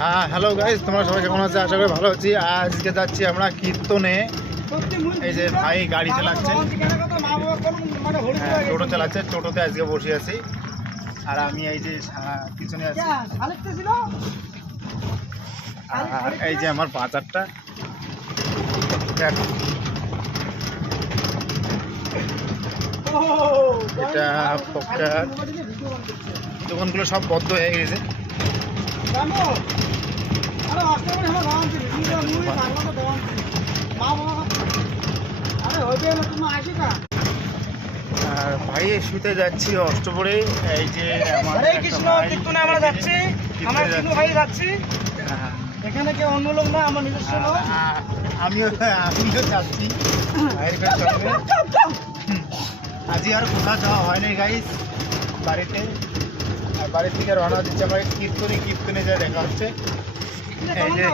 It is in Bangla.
হ্যাঁ হ্যালো গাইস, তোমরা সবাই কেমন আছো? আশা করি ভালো আছি। আজকে যাচ্ছি আমরা কীর্তনে। এই যে ভাই গাড়ি চালাচ্ছে, টোটো চালাচ্ছে, টোটোতে আজকে বসে আছি। আর আমি এই যে পিছনে আছি। আর এই যে আমার বাজারটা দেখো, এটা পক্কার দোকানগুলো সব বন্ধ হয়ে গেছে। আর ভাই শুতে যাচ্ছি অষ্টপরে। এই যে আমরা যাচ্ছি, আমার কিন্তু ভাই যাচ্ছি। এখানে কেউ অন্য লোক না, আমার নিজস্ব লোক। আমিও যাচ্ছি ভাইয়ের সঙ্গে। আজকে আর কোথাও যাওয়া হয়নি গাইস, বাড়িতে। আর বাড়ির থেকে রওনা দিচ্ছে আমরা কীর্তনে যা দেখা হচ্ছে। এই যে